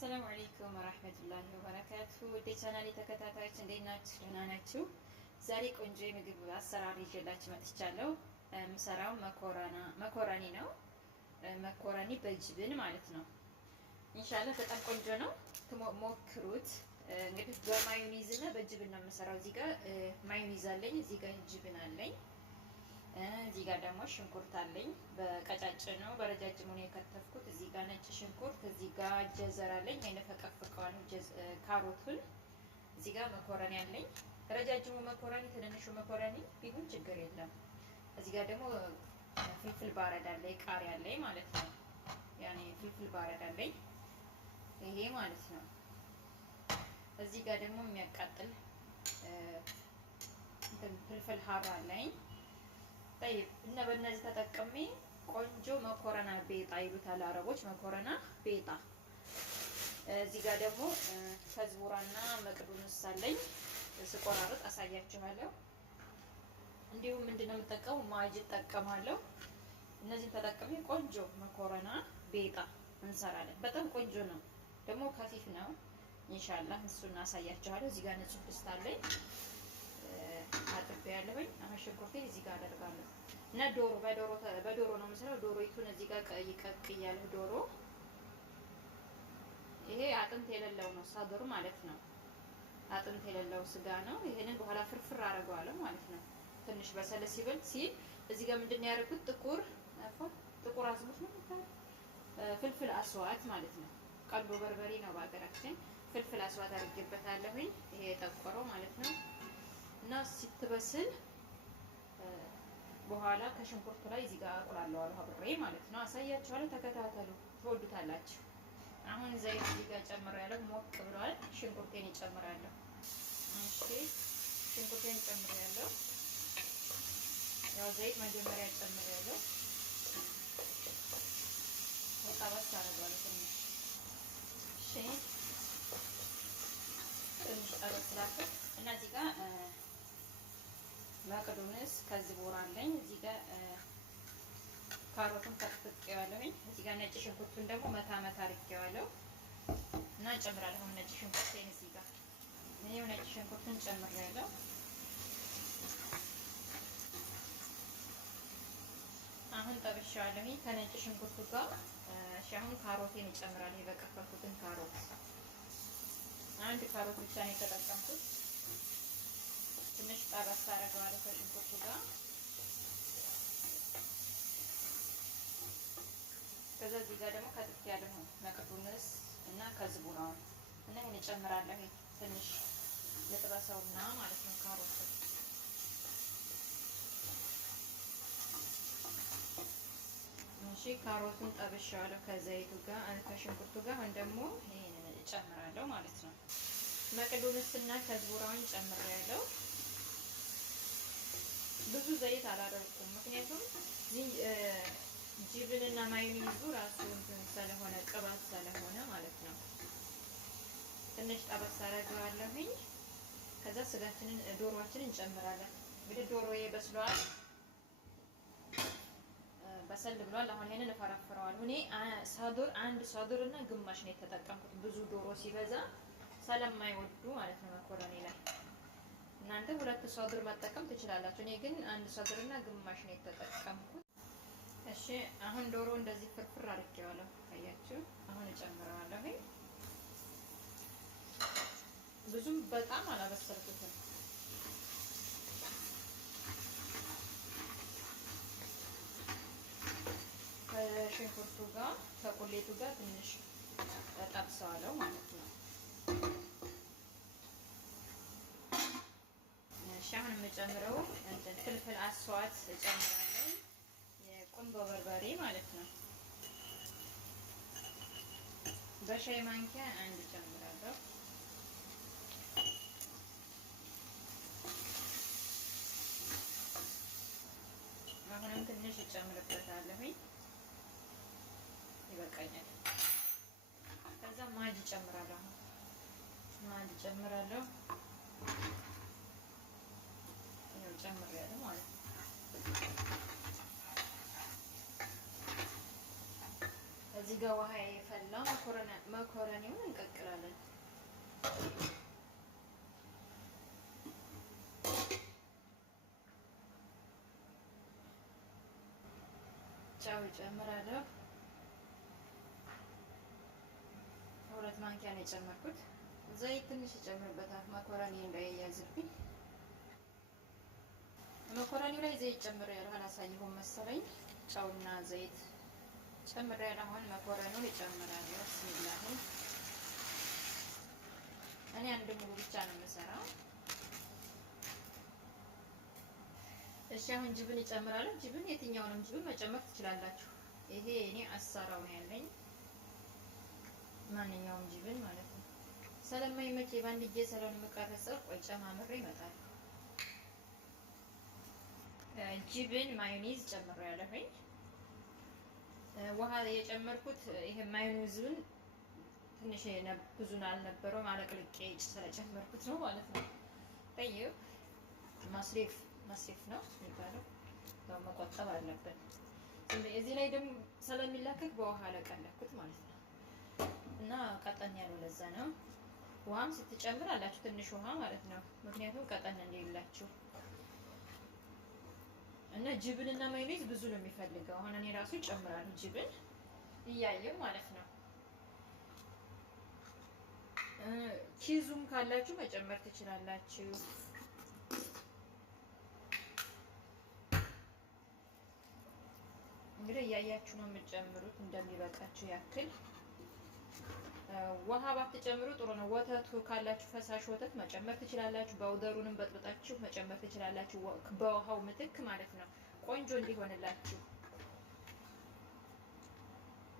አሰላሙ አለይኩም ወራህመቱላሂ ወበረካቱ። ወደ ቻናሌ ተከታታዮች እንዴት ናችሁ? ደህና ናችሁ? ዛሬ ቆንጆ የምግብ አሰራር ይዤላችሁ መጥቻለሁ። የምሰራው መኮረኒ ነው። መኮረኒ በጅብን ማለት ነው። ኢንሻአላህ በጣም ቆንጆ ነው። ሞክሩት። እንግዲህ በማዮኒዝ እና በጅብን ነው የምሰራው። እዚህ ጋር ማዮኒዝ አለኝ፣ እዚህ ጋር ጅብን አለኝ፣ እዚህ ጋር ደግሞ ሽንኩርት አለኝ። በቀጫጭኑ በረጃጅሙ ነው የከተፍኩት። እዚህ ጋር ነጭ ሽንኩርት፣ እዚህ ጋር ጀዘር አለኝ። ፈቀፍቀዋለሁ ካሮቱን። እዚህ ጋር መኮረኒ አለኝ። ረጃጅሙ መኮረኒ ትንንሹ መኮረኒ ቢሆን ችግር የለም። እዚህ ጋር ደግሞ ፍልፍል ባረድ አለኝ፣ ቃሪያ አለኝ ማለት ነው። ያኔ ፍልፍል ባረድ አለኝ ይሄ ማለት ነው። እዚህ ጋር ደግሞ የሚያቃጥል ፍልፍል ሀር አለኝ። طيب እና በእነዚህ ተጠቅሜ ቆንጆ መኮረና ቤጣ ይሉታል አረቦች፣ መኮረና ቤጣ። እዚህ ጋር ደግሞ ከዝቡራና መቅዱንስ አለኝ። ስቆራርጥ አሳያችኋለሁ። እንዲሁም ምንድነው የምጠቀመው? ማጅ እጠቀማለሁ። እነዚህን ተጠቅሜ ቆንጆ መኮረና ቤጣ እንሰራለን። በጣም ቆንጆ ነው፣ ደግሞ ከፊፍ ነው። ኢንሻአላህ እሱን አሳያችኋለሁ። እዚህ ጋር ነጭ ድስት አለኝ አጥቤ ያለሁኝ። አሁን ሽንኩርቴን እዚህ ጋር አደርጋለሁ እና በዶሮ ነው የምሰራው። ዶሮይቱን እዚህ ጋር ቀቅያለሁ። ዶሮ ይሄ አጥንት የሌለው ነው፣ ሳዶር ማለት ነው። አጥንት የሌለው ስጋ ነው። ይሄንን በኋላ ፍርፍር አደርገዋለሁ ማለት ነው። ትንሽ በሰለ ሲል እዚህ ጋር ምንድን ነው ያደረኩት? ጥቁር አዝሙድ ነው የሚባለው፣ ፍልፍል አስዋት ማለት ነው። ቀልቦ በርበሬ ነው በሀገራችን። ፍልፍል አስዋት አድርጌበታለሁኝ። ይሄ የጠቆረው ማለት ነው። እና ሲትበስል በኋላ ከሽንኩርቱ ላይ እዚህ ጋር አቁላለዋለሁ አብሬ ማለት ነው። አሳያችኋለሁ፣ ተከታተሉ፣ ትወዱታላችሁ። አሁን ዘይት እዚህ ጋር ጨምሬያለሁ። ሞቅ ብሏል። ሽንኩርቴን እጨምራለሁ። እሺ ሽንኩርቴን ጨምሬያለሁ። ያው ዘይት መጀመሪያ ጨምሬያለሁ። ወጣባስ አደርጋለሁ ትንሽ። እሺ ትንሽ ጠበስ ላድርግ እና እዚህ ጋር መቅዱንስ ከዝቡራ አለኝ። እዚህ ጋር ካሮቱን ከትፍቄዋለሁኝ። እዚህ ጋር ነጭ ሽንኩርቱን ደግሞ መታ አድርጌዋለሁ እና እንጨምራለሁ። ነጭ ሽንኩርቴን እዚህ ጋር ይሄው ነጭ ሽንኩርቱን ጨምሬያለሁ። አሁን ጠብሻለሁኝ ከነጭ ሽንኩርቱ ጋር። እሺ አሁን ካሮቴን እጨምራለሁ። የበቀፈኩትን ካሮት አንድ ካሮት ብቻ ነው የተጠቀምኩት። ትንሽ ጠበስ አደርገዋለሁ ከሽንኩርቱ ጋር። ከዛ እዚህ ጋር ደግሞ ከጥፍ ያለው መቅዱንስ እና ከዝቡራ እና ምን እጨምራለሁ። ትንሽ ለጥበሰውና ማለት ነው ካሮቱ። እሺ ካሮቱን ጠብሻለሁ ከዘይቱ ጋር ከሽንኩርቱ ጋር። አሁን ደግሞ ይሄንን እጨምራለሁ ማለት ነው። መቅዱንስ እና ከዝቡራውን ጨምሬያለሁ። ብዙ ዘይት አላደረኩም፣ ምክንያቱም ጅብን እና ማዮኒዙ ራሱ እንትን ስለሆነ ቅባት ስለሆነ ማለት ነው። ትንሽ ጠበስ አደርገዋለሁኝ። ከዛ ስጋችንን ዶሮዋችንን እንጨምራለን። እንግዲህ ዶሮዬ በስሏል፣ በሰል ብሏል። አሁን ይሄንን እፈረፍረዋለሁ። እኔ አንድ ሳዶር እና ግማሽ ነው የተጠቀምኩት፣ ብዙ ዶሮ ሲበዛ ስለማይወዱ ማለት ነው መኮረኒ ላይ። እናንተ ሁለት ሳዶር መጠቀም ትችላላችሁ። እኔ ግን አንድ ሳዶር እና ግማሽ ነው የተጠቀምኩት። እሺ አሁን ዶሮ እንደዚህ ፍርፍር አድርጌዋለሁ፣ ታያችሁ። አሁን እጨምረዋለሁ። ብዙም በጣም አላበሰልኩትም። ከሽንኩርቱ ጋር ከቁሌቱ ጋር ትንሽ ጠብሰዋለሁ ማለት ነው። እሺ አሁን የምጨምረው እንትን ፍልፍል አስዋት እጨምራለሁ፣ የቁንዶ በርበሬ ማለት ነው። በሻይ ማንኪያ አንድ እጨምራለሁ። አሁንም ትንሽ እጨምርበታለሁ፣ ይበቃኛል። ከዛ ማጅ እጨምራለሁ። ማጅ እጨምራለሁ። ይሄው ጨምሬያለሁ ማለት ነው። እዚህ ጋር ውሃ የፈላ መኮረኒውን እንቀቅላለን። ጨው ጨምራለሁ። 2 ማንኪያ ነው የጨመርኩት። ዘይት ትንሽ ይጨምርበታል መኮረኒ እንዳይያዝብኝ። መኮረኒው ላይ ዘይት ጨምሬያለሁ፣ አላሳየሁም መሰለኝ። ጨውና ዘይት ጨምሬያለሁ። አሁን መኮረኒውን እጨምራለሁ። ቢስሚላህ። እኔ አንድ ሙሉ ብቻ ነው የምሰራው። እሺ አሁን ጅብን እጨምራለሁ። ጅብን የትኛውንም ጅብን መጨመር ትችላላችሁ። ይሄ እኔ አሰራው ነው ያለኝ፣ ማንኛውም ጅብን ማለት ነው። ስለማይመች በአንድ እጄ ስለሆነ የምቀርጸው ቆይ ጨማምሬ እመጣለሁ። ጅብን ማዮኔዝ ጨምሬያለሁ። ውሃ የጨመርኩት ይሄ ማዮኔዙን ትንሽ ብዙን አልነበረውም፣ አለቅልቄ ስለጨመርኩት ነው ማለት ነው። ጠይብ ማስሪፍ ነው የሚባለው። ያው መቆጠብ አለብን። እዚህ ላይ ደግሞ ስለሚላከክ በውሃ አለቀለኩት ማለት ነው። እና ቀጠን ያለው ለዛ ነው። ውሃም ስትጨምር አላችሁ ትንሽ ውሃ ማለት ነው፣ ምክንያቱም ቀጠን እንዲላችሁ። እና ጅብንና ማዮኔዝ ብዙ ነው የሚፈልገው። አሁን እኔ ራሱ ጨምራለሁ ጅብን እያየው ማለት ነው። ቺዙም ካላችሁ መጨመር ትችላላችሁ። እንግዲህ እያያችሁ ነው የምትጨምሩት እንደሚበቃችሁ ያክል። ውሃ ባትጨምሩ ጥሩ ነው። ወተት ካላችሁ ፈሳሽ ወተት መጨመር ትችላላችሁ። ባውደሩንም በጥብጣችሁ መጨመር ትችላላችሁ፣ በውሃው ምትክ ማለት ነው። ቆንጆ እንዲሆንላችሁ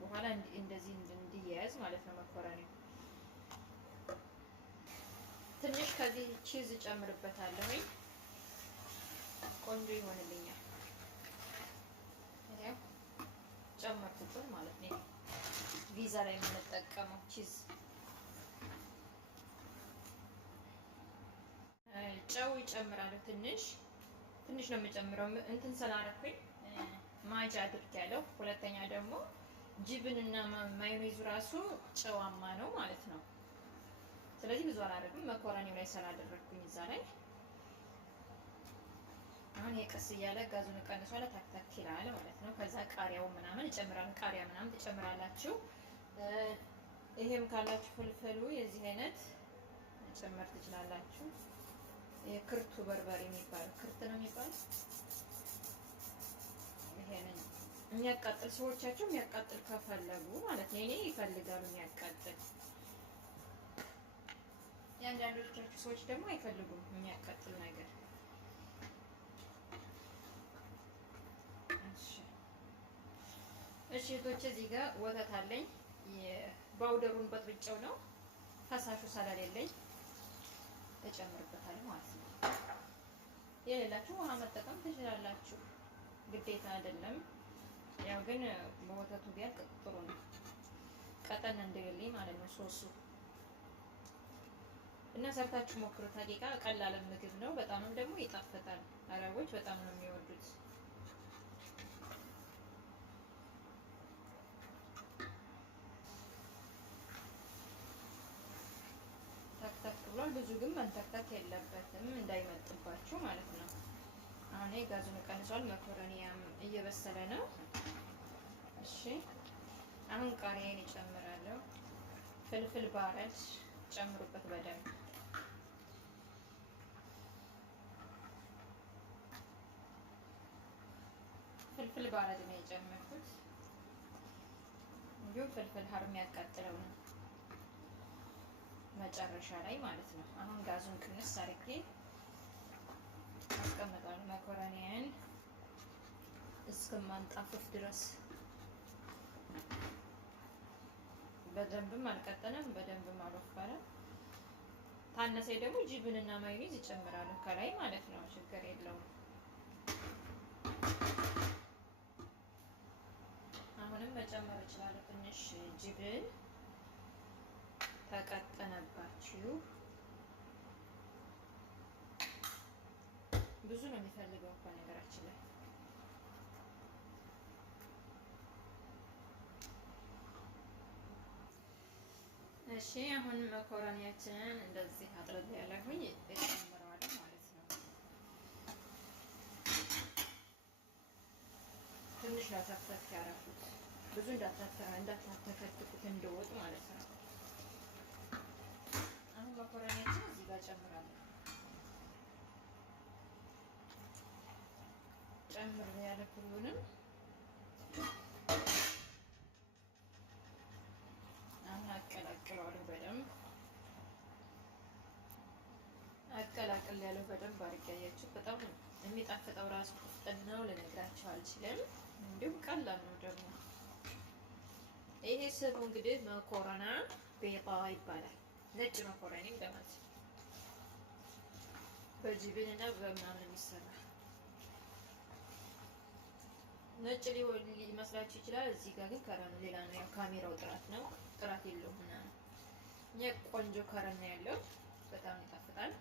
በኋላ እንደዚህ እንዲያያዝ ማለት ነው መኮረኒ። ትንሽ ከዚህ ቺዝ እጨምርበታለሁ፣ ቆንጆ ይሆንልኛል። ይሄው ጨመርኩበት ማለት ነው። ቪዛ ላይ የምንጠቀመው ቺዝ። ጨው ይጨምራለሁ። ትንሽ ነው የምጨምረው እንትን ስላደረኩኝ ማጅ አድርጌያለሁ። ሁለተኛ ደግሞ ጅብን እና ማዮኔዙ ራሱ ጨዋማ ነው ማለት ነው። ስለዚህ ብዙ አላደርግም መኮረኒው ላይ ስላደረኩኝ እዛ ላይ። አሁን የቀስ እያለ ጋዙን ቀንሷል፣ ታክታክ ይላል ማለት ነው። ከዛ ቃሪያው ምናምን እጨምራለሁ። ቃሪያ ምናምን ትጨምራላችሁ። ይሄም ካላችሁ ፍልፍሉ የዚህ አይነት መጨመር ትችላላችሁ። የክርቱ በርበሬ የሚባለው ክርት ነው የሚባለው። ይሄንን የሚያቃጥል ሰዎቻቸው የሚያቃጥል ከፈለጉ ማለት ነው። እኔ ይፈልጋሉ የሚያቃጥል። የአንዳንዶቻችሁ ሰዎች ደግሞ አይፈልጉም የሚያቃጥል ነገር። እሺ እህቶቼ እዚህ ጋር ወተት አለኝ። የባውደሩን በጥብጨው ነው ፈሳሹ ስለሌለኝ እጨምርበታለሁ ማለት ነው። የሌላችሁ ውሃ መጠቀም ትችላላችሁ፣ ግዴታ አይደለም። ያው ግን በወተቱ ቢያልቅ ጥሩ ነው፣ ቀጠን እንዲልልኝ ማለት ነው ሶሱ። እና ሰርታችሁ ሞክሩት። ሀቂቃ ቀላል ምግብ ነው፣ በጣምም ደግሞ ይጣፍጣል። አረቦች በጣም ነው የሚወዱት። ተክተክ ብሏል። ብዙ ግን መንተክተክ የለበትም እንዳይመጥባችሁ ማለት ነው። አሁን ጋዙን ቀንሷል። መኮረኒያም እየበሰለ ነው። እሺ አሁን ቃሪያን እጨምራለሁ። ፍልፍል ባረድ ጨምሩበት በደንብ። ፍልፍል ባረድ ነው የጨመርኩት። እንዲሁም ፍልፍል ሀር የሚያቃጥለው ነው መጨረሻ ላይ ማለት ነው። አሁን ጋዙን ቅንስ አድርጌ አስቀምጣለሁ መኮረኒያን እስከማንጣፍፍ ድረስ። በደንብም አልቀጠነም፣ በደንብም አልወፈረም። ታነሰኝ ደግሞ ጅብንና ማዮኔዝ ይጨምራለሁ ከላይ ማለት ነው። ችግር የለውም። አሁንም መጨመር እችላለሁ ትንሽ ጅብን ተቀጠነባችሁ። ብዙ ነው የሚፈልገው እኮ ነገራችን ላይ። እሺ አሁን መኮረኒያችንን እንደዚህ አጥረብ ያለሁኝ እጨምረዋለሁ ማለት ነው። ትንሽ ላታፈት ያረፉት ብዙ እንዳታተከትኩት እንደወጥ ማለት ነው። አሁን መኮረኒያችን እዚህ ጋር ጨምራለሁ። ጨምር ያለ ሁሉንም አሁን አቀላቅለዋለሁ በደንብ አቀላቅል ያለው በደንብ አድርጌ አያችሁት። በጣም የሚጣፍጠው ራሱ ነው ልነግራችሁ አልችልም። እንዲሁም ቀላል ነው ደግሞ። ይሄ ስሙ እንግዲህ መኮረና ቤጣ ይባላል። ነጭ መኮረኒ እንደማለት በጅብንና በምናምን የሚሰራ ነጭ ሊመስላችሁ ይችላል። እዚህ ጋር ግን ከረኑ ሌላ ነው። ያው ካሜራው ጥራት የለውም ምናምን። ቆንጆ ከረን ነው ያለው። በጣም ይጣፍጣል።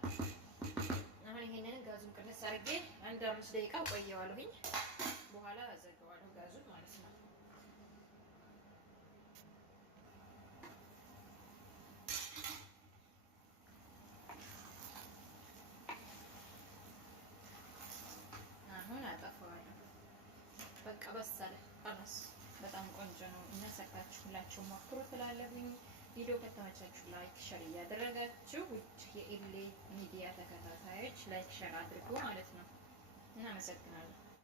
አሁን ይሄንን ጋዙን ቅንስ አድርጌ 1-5 ደቂቃ ቆየዋለሁኝ። በኋላ አዘጋዋለሁ ጋዙን ማለት ነው። አሁን አጠፋዋለሁ። በቃ በሰለ። ቀመስ በጣም ቆንጆ ነው እና ሰርታችሁ ሁላችሁ ሞክሩ ትላለሁኝ። ቪዲዮ ከተመቻችሁ ላይክ ሸር እያደረጋችሁ ውጭ የኢሌ ሚዲያ ተከታታዮች ላይክ ሸር አድርጉ ማለት ነው። እናመሰግናለን።